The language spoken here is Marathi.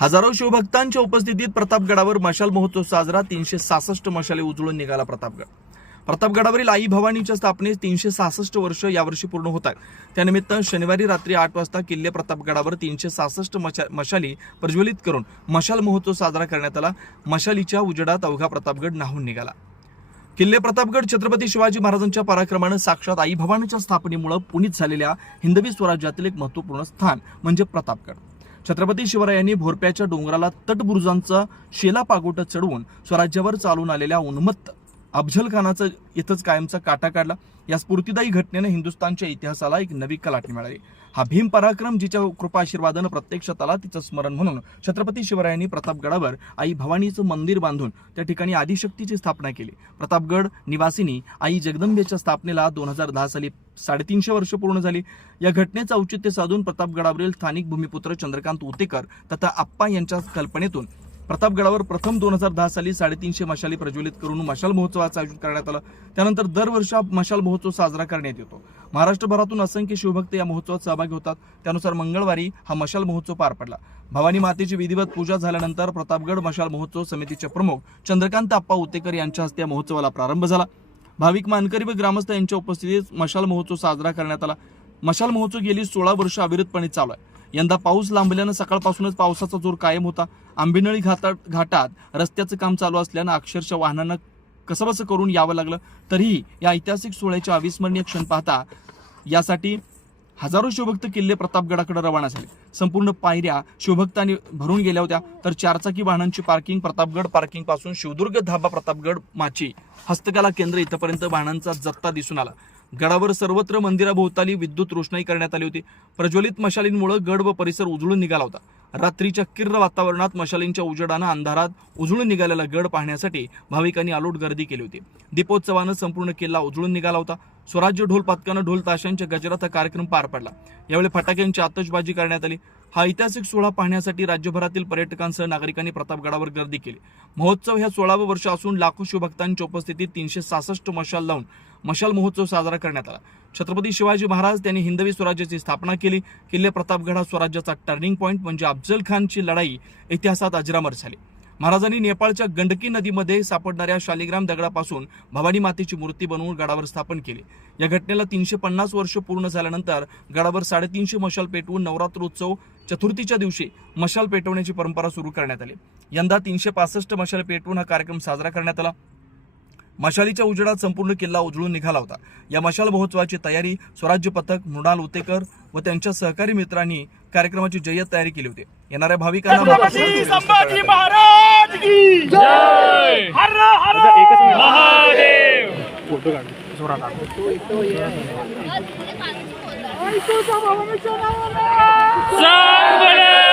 हजारो शिवभक्तांच्या उपस्थितीत प्रतापगडावर मशाल महोत्सव साजरा. 366 मशाली उजळून निघाला प्रतापगड. प्रतापगडावरील आई भवानीच्या स्थापनेस 366 वर्ष यावर्षी पूर्ण होत आहेत. त्यानिमित्त शनिवारी रात्री 8 वाजता किल्ले प्रतापगडावर 366 मशाली प्रज्वलित करून मशाल महोत्सव साजरा करण्यात आला. मशालीच्या उजेडात अवघा प्रतापगड न्हाऊन निघाला. किल्ले प्रतापगड छत्रपती शिवाजी महाराजांच्या पराक्रमानं साक्षात आई भवानीच्या स्थापनेमुळे पुनीत झालेल्या हिंदवी स्वराज्यातील एक महत्त्वपूर्ण स्थान म्हणजे प्रतापगड. छत्रपती शिवरायांनी भोरप्याच्या डोंगराला तटबुरुजांचा शेला पागोटा चढवून स्वराज्यावर चालून आलेल्या उन्मत्त अफझल खानाचा इथंच कायमचा काटा काढला. या स्फूर्तिदायी घटनेने हिंदुस्थानच्या इतिहासाला एक नवी कलाटणी मिळाली. हा भीम पराक्रम जिच्या कृपा आशीर्वादानं प्रत्यक्षात आला तिचं स्मरण म्हणून छत्रपती शिवरायांनी प्रतापगडावर आई भवानीचं मंदिर बांधून त्या ठिकाणी आदिशक्तीची स्थापना केली. प्रतापगड निवासिनी आई जगदंबेच्या स्थापनेला 2010 साली 350 वर्ष पूर्ण झाली. या घटनेचं औचित्य साधून प्रतापगडावरील स्थानिक भूमिपुत्र चंद्रकांत उतेकर तथा आप्पा यांच्या कल्पनेतून प्रतापगडावर प्रथम 2010 साली 350 मशाली प्रज्वलित करून मशाल महोत्सवाचं आयोजन करण्यात आलं. त्यानंतर दरवर्षी मशाल महोत्सव साजरा करण्यात येतो. महाराष्ट्रभरातून असंख्य शिवभक्त या महोत्सवात सहभागी होतात. त्यानुसार मंगळवारी हा मशाल महोत्सव पार पडला. भवानी मातेची विधिवत पूजा झाल्यानंतर प्रतापगड मशाल महोत्सव समितीचे प्रमुख चंद्रकांत आप्पा उतेकर यांच्या हस्ते महोत्सवाला प्रारंभ झाला. भाविक मानकरी व ग्रामस्थ यांच्या उपस्थितीत मशाल महोत्सव साजरा करण्यात आला. मशाल महोत्सव गेली 16 वर्ष अविरतपणे चालू आहे. यंदा पाऊस लांबल्यानं सकाळपासूनच पावसाचा जोर कायम होता. आंबेनळी घाटात रस्त्याचं काम चालू असल्यानं अक्षरशः वाहनांना कसबसं करून यावं लागलं. तरीही या ऐतिहासिक सोहळ्याचे अविस्मरणीय क्षण पाहता यासाठी हजारो शिवभक्त किल्ले प्रतापगडाकडे रवाना झाले. संपूर्ण पायऱ्या शिवभक्तांनी भरून गेल्या होत्या. तर चारचाकी वाहनांची पार्किंग प्रतापगड पार्किंग पासून शिवदुर्ग धाबा प्रतापगड माची हस्तकला केंद्र इथपर्यंत वाहनांचा जत्ता दिसून आला. गडावर सर्वत्र मंदिराभोवताली विद्युत रोषणाई करण्यात आली होती. प्रज्वलित मशालींमुळे गड व परिसर उजळून निघाला होता. रात्रीच्या किर्र वातावरणात मशालींच्या उजेडानं अंधारात उजळून निघालेला गड पाहण्यासाठी भाविकांनी अलोट गर्दी केली होती. दीपोत्सवानं संपूर्ण किल्ला उजळून निघाला होता. स्वराज्य ढोल पथकानं ढोल ताशांच्या गजरात हा कार्यक्रम पार पडला. यावेळी फटाक्यांची आतषबाजी करण्यात आली. हा ऐतिहासिक सोहळा पाहण्यासाठी राज्यभरातील पर्यटकांसह नागरिकांनी प्रतापगडावर गर्दी केली. महोत्सव ह्या 16वे वर्ष असून लाखो शिवभक्तांच्या उपस्थितीत 366 मशाल लावून मशाल महोत्सव साजरा करण्यात आला. छत्रपती शिवाजी महाराज त्यांनी हिंदवी स्वराज्याची स्थापना केली. किल्ले प्रतापगड हा स्वराज्याचा टर्निंग पॉईंट म्हणजे अफझल खानची लढाई इतिहासात अजरामर झाली. महाराजांनी नेपाळच्या गंडकी नदीमध्ये सापडणाऱ्या शालिग्राम दगडापासून भवानी मातेची मूर्ती बनवून गडावर स्थापन केली. या घटनेला 350 वर्ष पूर्ण झाल्यानंतर गडावर 350 मशाल पेटवून नवरात्रोत्सव चतुर्थीच्या दिवशी मशाल पेटवण्याची परंपरा सुरू करण्यात आली. यंदा 365 मशाल पेटवून हा कार्यक्रम साजरा करण्यात आला. मशालीच्या उजेडात संपूर्ण किल्ला उजळून निघाला होता. या मशाल महोत्सवाची तयारी स्वराज्य पथक मृणाल उतेकर व त्यांच्या सहकारी मित्रांनी कार्यक्रमाची जय्यत तयारी केली होती. येणाऱ्या भाविकांना संभाजी महाराज की जय. हर हर महादेव. फोटो काढ जोरात सांग